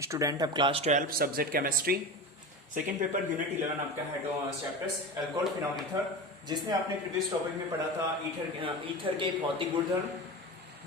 Student of class 12 subject chemistry second paper unit 11 आपका है chapters alcohol phenol ether, जिसमें आपने प्रीवियस टॉपिक में पढ़ा था ईथर के भौतिक गुणधर्म।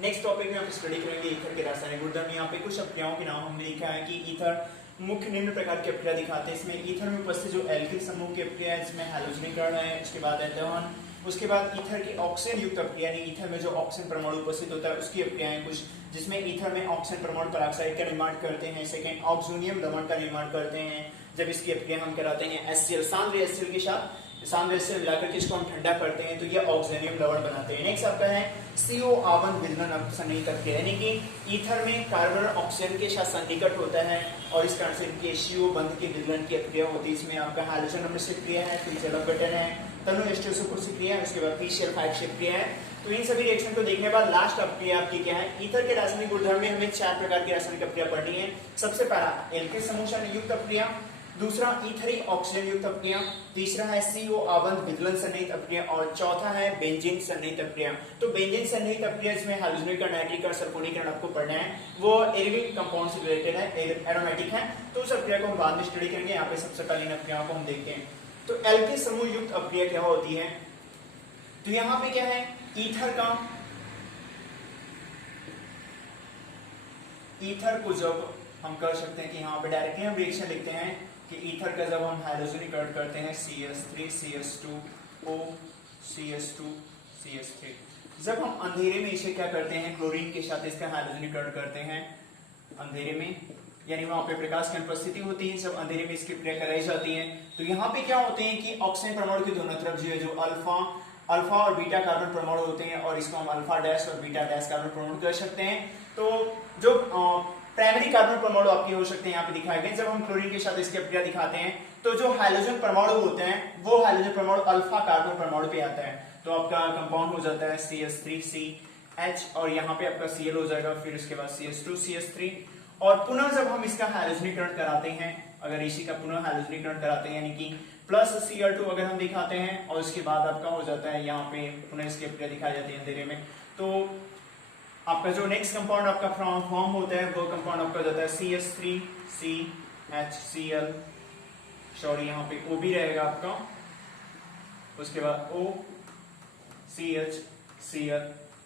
नेक्स्ट टॉपिक में आप स्टडी करेंगे ईथर के रासायनिक गुणधर्म। यहाँ पे कुछ अपक्रियाओं के नाम हमने लिखा है कि ईथर मुख्य निम्न प्रकार की अपक्रिया दिखाते हैं। इसमें ईथर में उपस्थित जो एल्किल समूह की अपक्रिया है, इसमें हैलोजनीकरण है, उसके बाद है दहन, उसके बाद ईथर की ऑक्सीजन युक्त अपक्रिया यानी ईथर में जो ऑक्सीजन परमाणु उपस्थित होता है उसकी अपक्रियाएं कुछ, जिसमें ईथर में ऑक्सीजन परमाणु पेरोक्साइड का निर्माण करते हैं। सेकंड, ऑक्सोनियम लवण का निर्माण करते हैं। जब इसकी अपक्रिया हम कराते हैं HCl सांद्र HCl के साथ, सांद्र HCl मिलाकर के इसको हम ठंडा करते हैं तो ये ऑक्सोनियम लवण बनाते हैं। नेक्स्ट आपका है CO आवन विदलन सन्निहित अपक्रिया, यानी कि ईथर में कार्बन और ऑक्सीजन के साथ सन्निकट होता है और इस कारण से इनकी CO बंध की विदलन की अपक्रिया होती है। इसमें आपका हैलोजन नंबर से क्रिया है, फिर जलक गठन है, तनु एस्टोसोपुर से क्रिया है, उसके बाद PCl5 से क्रिया है। तो इन सभी रिएक्शन को देखने के बाद लास्ट अपक्रिया आपकी क्या है? ईथर के रासायनिक गुणधर्म में हमें 4 प्रकार की रासायनिक अपक्रिया पढ़नी है। सबसे पहला एल्किल समूह युक्त अपक्रिया, दूसरा ईथरी ऑक्सीजन युक्त अपक्रिया, तीसरा है CO आबंध विदलन सन्निहित अपक्रिया और चौथा है बेंजीन सन्निहित अपक्रिया। तो बेंजीन सन्निहित अपक्रिया इसमें हाइड्रोजनीकरण, नाइट्रीकरण, सल्फोनीकरण आपको पढ़ना है, वो एरोमेटिक कंपाउंड से रिलेटेड है, एरोमेटिक है, तो उस अपक्रिया को हम बाद में स्टडी करेंगे। यहाँ पे सबसे पहले इन अपक्रियाओं को हम देखते हैं। तो एल्किल समूह युक्त अपक्रिया क्या होती है? तो यहाँ पे क्या है? ईथर को जब हम कर सकते हैं कि यहाँ पे डायरेक्टली हम रिएक्शन लिखते हैं कि ईथर का जब हम हाइड्रोजनीकरण करते हैं CS3 CS2O CS2 CS3, जब हम अंधेरे में इसे क्या करते हैं, क्लोरीन के साथ इसका हाइड्रोजनीकरण करते हैं अंधेरे में, यानी वहां पे प्रकाश की अनुपस्थिति होती है, जब अंधेरे में इसकी क्रिया कराई जाती है तो यहाँ पे क्या होते हैं कि ऑक्सीजन परमाणु के दोनों तरफ जो अल्फा और बीटा कार्बन परमाणु होते हैं और इसको हम अल्फा डैश और बीटा डैश कार्बन परमाणु कह सकते हैं। तो जो प्राइमरी कार्बन परमाणु आपके हो सकते हैं यहाँ पे दिखाए गए। जब हम क्लोरीन के साथ इसकी अपक्रिया दिखाते हैं तो जो हाइड्रोजन परमाणु होते हैं वो हाइड्रोजन परमाणु अल्फा कार्बन परमाणु पे आता है, तो आपका कंपाउंड हो जाता है CS3CH और यहाँ पे आपका Cl हो जाएगा, फिर उसके बाद CS2 CS3 और पुनः जब हम इसका हाइड्रोजनीकरण कराते हैं, अगर इसी का पुनः हाइड्रोजनीकरण कराते हैं यानी कि प्लस Cl2 अगर हम दिखाते हैं और उसके बाद आपका हो जाता है यहाँ पे पुनः इसकी अपक्रिया दिखाई जाती है अंधेरे में, तो आपका जो नेक्स्ट कंपाउंड आपका फॉर्म होता है वो कंपाउंड आपका हो जाता है CS3CHCl, सॉरी यहाँ पे O भी रहेगा आपका, उसके बाद OCHCl,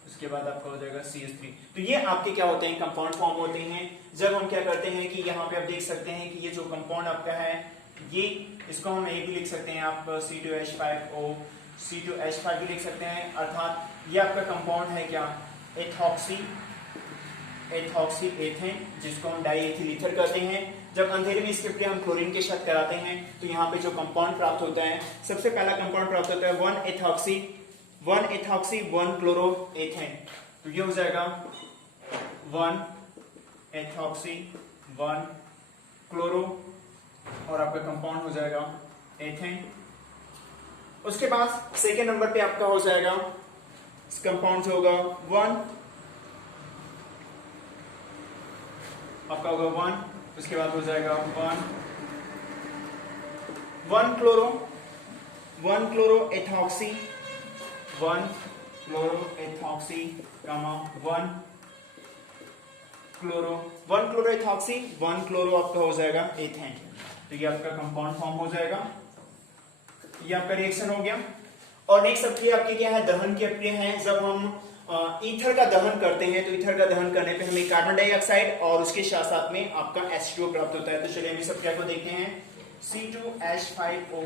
उसके बाद आपका हो जाएगा CS3। तो ये आपके क्या होते हैं? कंपाउंड फॉर्म होते हैं। जब हम क्या करते हैं कि यहाँ पे आप देख सकते हैं कि ये जो कंपाउंड आपका है ये, इसको हम एक भी लिख सकते हैं आप C2H5O C2H5 भी लिख सकते हैं, अर्थात ये आपका कंपाउंड है क्या, एथॉक्सी एथेन, जिसको हम डाईएथिल ईथर कहते हैं। जब अंधेरे में इसके अपक्रिया हम क्लोरीन के साथ कराते हैं तो यहाँ पे जो कंपाउंड प्राप्त होता है, सबसे पहला कंपाउंड प्राप्त होता है 1 एथॉक्सी 1 क्लोरोएथेन, तो ये हो जाएगा 1 एथॉक्सी 1 क्लोरो और आपका कंपाउंड हो जाएगा एथेन। उसके बाद सेकेंड नंबर पे आपका हो जाएगा इस कंपाउंड से होगा 1 आपका होगा 1, उसके बाद हो जाएगा 1 क्लोरो एथॉक्सी 1 क्लोरोएथॉक्सी 1 क्लोरोएथॉक्सी 1 क्लोरो आपका हो जाएगा एथेन। तो ये आपका कंपाउंड फॉर्म हो जाएगा, ये आपका रिएक्शन हो गया। और नेक्स्ट अपक्रिया आपकी क्या है? दहन की अपक्रिया है। जब हम ईथर का दहन करते हैं तो ईथर का दहन करने पे हमें कार्बन डाइऑक्साइड और उसके साथ साथ में आपका H2O प्राप्त होता है। तो चलिए हम इस अपक्रिया को देखते हैं। C2H5O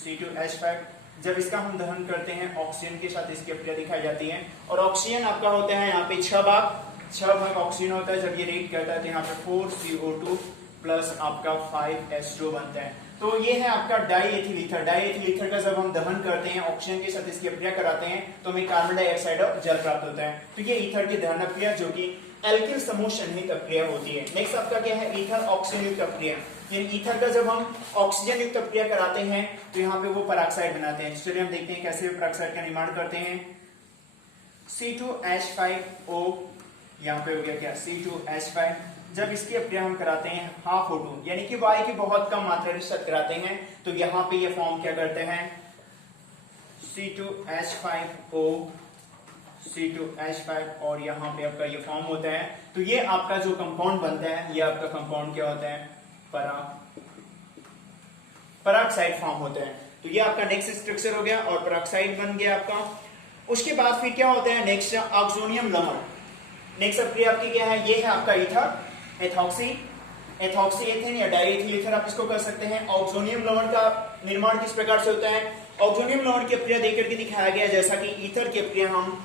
C2H5, जब इसका हम दहन करते हैं ऑक्सीजन के साथ इसकी अपक्रिया दिखाई जाती है और ऑक्सीजन आपका होता है यहाँ पे 6 भाग ऑक्सीजन होता है। जब ये रिएक्ट करता है तो यहाँ पे 4CO2 प्लस आपका 5H2O बनता है। तो ये है आपका डाईएथिल ईथर। डाईएथिल ईथर का जब हम दहन करते हैं ऑक्सीजन के साथ इसकी अपक्रिया कराते हैं तो हमें कार्बन डाइऑक्साइड और जल प्राप्त होता है। तो ये ईथर की दहन अपक्रिया जो कि एल्किल समूह सन्निहित अपक्रिया होती है। नेक्स्ट आपका क्या है? ईथर ऑक्सीजन युक्त अपक्रिया, यानी ईथर का जब हम ऑक्सीजन युक्त अपक्रिया कराते हैं तो यहाँ पे वो पेरोक्साइड बनाते हैं। चलिए हम देखते हैं कैसे पेरोक्साइड का निर्माण करते हैं। C2H5O यहाँ पे हो गया क्या, C2H5, जब इसकी अपक्रिया हम कराते हैं हाफ O2 यानी कि Y की बहुत कम मात्रा के साथ कराते हैं तो यहाँ पे ये फॉर्म क्या करते हैं, C2H5O C2H5 और यहाँ पे आपका ये फॉर्म होता है। तो ये आपका जो कंपाउंड बनता है, ये आपका कंपाउंड क्या होता है, पराक्साइड फॉर्म होता है। तो ये आपका नेक्स्ट स्ट्रक्चर हो गया और पराक्साइड बन गया आपका। उसके बाद फिर क्या होता है नेक्स्ट, ऑक्सोनियम लवण। नेक्स्ट अभिक्रिया आपकी क्या है, ये है आपका ईथर, एथॉक्सी एथेन या डाइएथिल ईथर आप इसको कर सकते हैं। ऑक्सोनियम लवण का निर्माण किस प्रकार से होता है, ऑक्सोनियम लवण की अभिक्रिया देकर के दिखाया गया जैसा कि ईथर की अभिक्रिया हम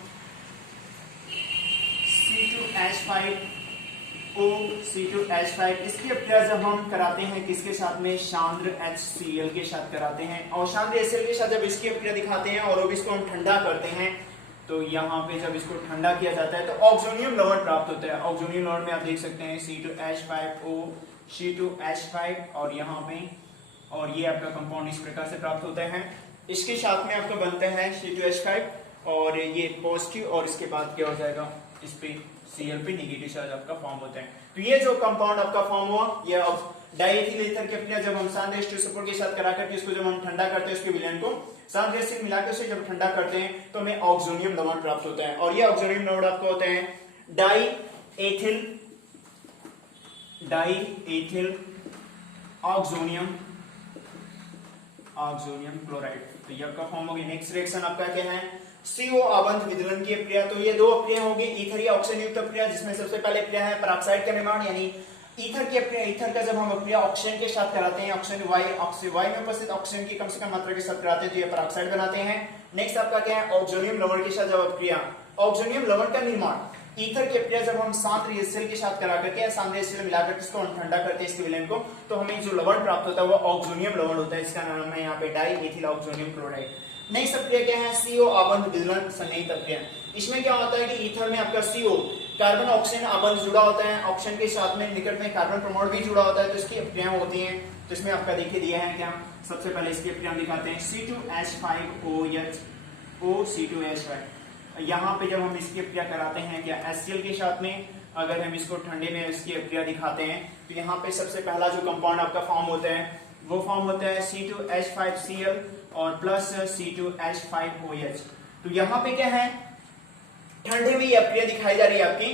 C2H5O इसकी अभिक्रिया जब हम कराते हैं किसके साथ में, सांद्र HCl के साथ कराते हैं। और सांद्र HCl के साथ जब इसकी अभिक्रिया दिखाते हैं और अब इसको हम ठंडा करते हैं, तो यहाँ पे जब इसको ठंडा किया जाता है तो ऑक्सोनियम लवण प्राप्त होता है। ऑक्सोनियम लवण में आप देख सकते हैं C2H5O, C2H5 और यहाँ पे, और ये आपका कंपाउंड इस प्रकार से प्राप्त होता है। इसके साथ में आपका बनता है C2H5 और ये पॉजिटिव, और इसके बाद क्या हो जाएगा, इस पे Cl पे नेगेटिव चार्ज आपका फॉर्म होता है। तो ये जो कंपाउंड आपका फॉर्म हुआ, ये डाइएथिल ईथर की अभिक्रिया जब हम सांद्र H2SO4 के साथ करा करके इसको जब हम ठंडा करते हैं, उसके विलयन को सांद्र एसिड मिलाकर उसे जब ठंडा करते हैं तो हमें ऑक्सोनियम लवण प्राप्त होता है। और ये ऑक्सोनियम लवण आपको होता है डाइएथिल ऑक्सोनियम क्लोराइड। तो ये आपका फॉर्म हो गया। नेक्स्ट रिएक्शन आपका क्या है, CO आबंध विदलन की अभिक्रिया। तो ये दो अभिक्रिया होगी, ईथर या ऑक्सीजन युक्त अभिक्रिया, जिसमें सबसे पहले अभिक्रिया है पराक्साइड का निर्माण, यानी ईथर की अभिक्रिया। ईथर का जब हम अभिक्रिया ऑक्सीजन के साथ कराते हैं, ऑक्सीजन वायु में उपस्थित ऑक्सीजन की कम से कम मात्रा के साथ कराते हैं, तो ये पराक्साइड बनाते हैं। नेक्स्ट आपका क्या है, ऑक्सोनियम लवण के साथ जब अभिक्रिया, ऑक्सोनियम लवण का निर्माण ईथर की अभिक्रिया जब हम सांद्र HCl के साथ करा करके, सांद्र HCl मिलाकर इसको हम ठंडा करते हैं इसके विलयन को, तो हमें जो लवण प्राप्त होता है वो ऑक्सोनियम लवण होता है। इसका नाम है यहाँ पे डाइएथिल ऑक्सोनियम क्लोराइड। नेक्स्ट अभिक्रिया क्या है, CO आबंध विदलन संयुक्त अभिक्रिया। इसमें क्या होता है कि ईथर में आपका CO कार्बन ऑक्सीजन आबंध जुड़ा होता है, ऑक्सीजन के साथ में निकट में कार्बन परमाणु भी जुड़ा होता है, तो इसकी अभिक्रियाएं होती हैं। तो इसमें आपका देखिए दिया है क्या, सबसे पहले इसकी अभिक्रिया दिखाते हैं C2H5OH C2H5। यहाँ पे जब हम इसकी अभिक्रिया कराते हैं क्या HCl के साथ में, अगर हम इसको ठंडे में इसकी अभिक्रिया दिखाते हैं तो यहाँ पे सबसे पहला जो कंपाउंड आपका फॉर्म होता है वो फॉर्म होता है C2H5Cl और प्लस C2H5OH। तो यहाँ पे क्या है, ठंडे में ये अभिक्रिया दिखाई जा रही है आपकी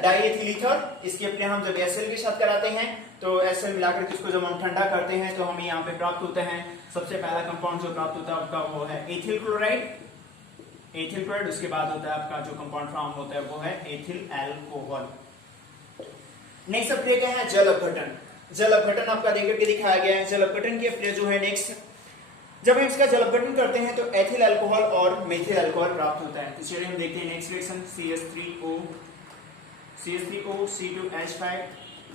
डाइएथिल ईथर। इसकी अभिक्रिया हम जब HCl के साथ कराते हैं तो HCl मिलाकर के इसको जब हम ठंडा करते हैं तो हमें यहाँ पे प्राप्त होता है, सबसे पहला कंपाउंड जो प्राप्त होता है आपका वो है एथिल क्लोराइड। उसके बाद होता है आपका जो कंपाउंड फॉर्म होता है वो है एथिल अल्कोहल। नेक्स्ट अभिक्रिया क्या है, जल अपघटन। जल अपघटन आपका देकर के दिखाया गया है। जल अपघटन की अभिक्रिया जो है नेक्स्ट, जब हम इसका जल अपघटन करते हैं तो एथिल अल्कोहल और मेथिल अल्कोहल प्राप्त होता है। तो चलिए हम देखते हैं नेक्स्ट रिएक्शन CH3O C2H5।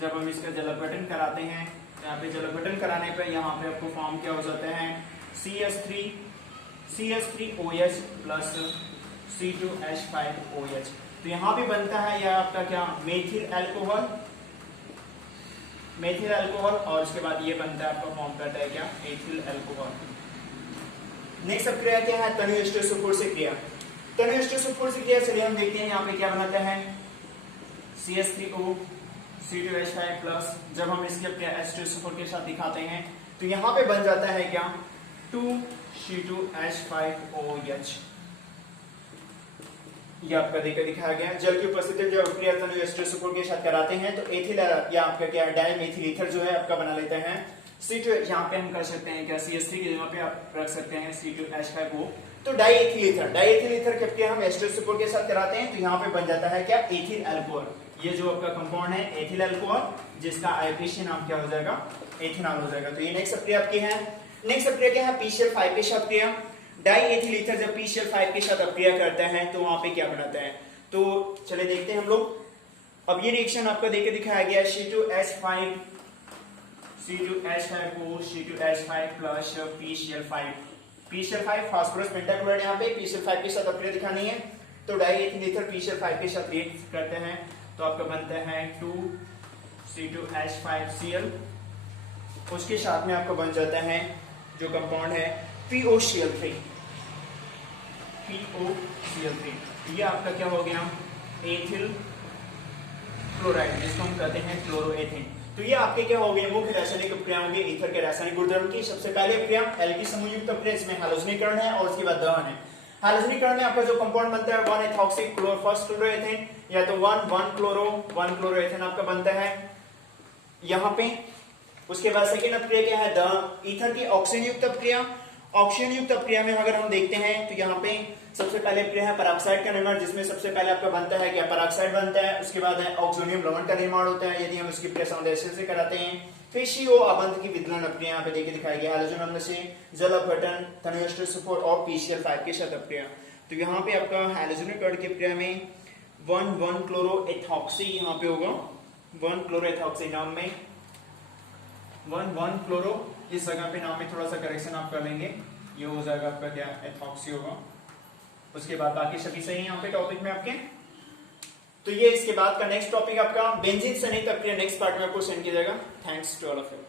जब हम इसका जल अपघटन कराते हैं, यहाँ पे जल अपघटन कराने पर यहाँ पे आपको फॉर्म क्या हो जाता है, CH3OH प्लस C2H5OH। तो यहाँ पे बनता है यह आपका क्या, मेथिल अल्कोहल और उसके बाद ये बनता है आपका फॉर्म करता है क्या, एथिल अल्कोहल। नेक्स्ट अभिक्रिया क्या है, तनु H2SO4 से क्रिया। तनु H2SO4 से क्रिया, चलिए हम देखते हैं यहाँ पे क्या बनाता है, CH3O C2H5 प्लस, जब हम इसकी अभिक्रिया H2SO4 के साथ दिखाते हैं तो यहाँ पे बन जाता है क्या, 2C2H5OH। ये आपका देकर दिखाया गया। जल की उपस्थिति में जब अभिक्रिया तनु H2SO4 के साथ कराते हैं तो एथिल या आपका क्या डाइमेथिल ईथर जो है आपका बना लेते हैं C2। यहाँ पे हम कर सकते हैं क्या, CH3 की जगह पे आप रख सकते हैं C2H5O। तो डाइएथिल ईथर की अभिक्रिया हम H2SO4 के साथ कराते हैं तो यहाँ पे बन जाता है क्या, एथिल अल्कोहल। ये जो आपका कंपाउंड है एथिल अल्कोहल, जिसका आयोडीन नाम क्या हो जाएगा, एथेनॉल हो जाएगा। तो ये नेक्स्ट अभिक्रिया आपकी है। नेक्स्ट अभिक्रिया क्या है, PCl5 के साथ अभिक्रिया। डाइएथिल ईथर जब PCl5 के साथ अभिक्रिया करता है तो वहां पे क्या बनाता है, तो चले देखते हैं हम लोग। अब ये रिएक्शन आपको देके दिखाया गया C2H5O C2H5 plus PCl5 phosphorus pentachloride. यहाँ पे PCl5 के साथ अभिक्रिया दिखानी है तो डाइएथिल ईथर PCl5 के साथ रिएक्ट करते हैं तो आपका बनता है 2C2H5Cl। उसके साथ में आपको बन जाता है जो कंपाउंड है POCl3। ये आपका क्या हो गया, एथिल क्लोराइड, जिसको हम कहते हैं क्लोरोएथेन। तो ये आपके क्या हो गए, मुख्य रासायनिक अभिक्रिया होंगे ईथर के रासायनिक गुणधर्म की। सबसे पहले अभिक्रिया एल्की समूह युक्त अभिक्रिया, इसमें हाइड्रोजनीकरण है और उसके बाद दहन है। हैलोजनीकरण में आपका जो कंपाउंड बनता है 1 एथॉक्सी क्लोरो फर्स्ट क्लोरोएथेन, या तो 1 क्लोरोएथेन आपका बनता है यहाँ पे। उसके बाद सेकेंड अपक्रिया क्या है, द ईथर की ऑक्सीजन युक्त अपक्रिया। ऑक्सीजन युक्त अपक्रिया में अगर हम देखते हैं तो यहाँ पे सबसे पहले अपक्रिया है पराक्साइड का निर्माण, जिसमें सबसे पहले आपका बनता है क्या, पराक्साइड बनता है। उसके बाद है ऑक्सोनियम लवण का निर्माण होता है यदि हम उसकी प्रेसोंडेशन से कराते हैं। फिर CO अबंध की विदलन अपक्रिया यहाँ पे देखिए दिखाई गया, हैलोजन अम्ल से जल अपघटन, थनोएस्टर और PCl5 के साथ अपक्रिया। तो यहाँ पे आपका हैलोजनीकरण की अपक्रिया में 1 क्लोरो एथॉक्सी यहाँ पे होगा, 1 क्लोरो एथॉक्सी नाम में 1 क्लोरो, इस जगह पे नाम में थोड़ा सा करेक्शन आप कर लेंगे, ये हो जाएगा आपका क्या, एथॉक्सी होगा। उसके बाद बाकी सभी सही यहाँ पे टॉपिक में आपके। तो ये इसके बाद का नेक्स्ट टॉपिक आपका बेंजीन सन्निहित अपक्रिया नेक्स्ट पार्ट में आपको सेंड किया जाएगा। Thanks to all of you.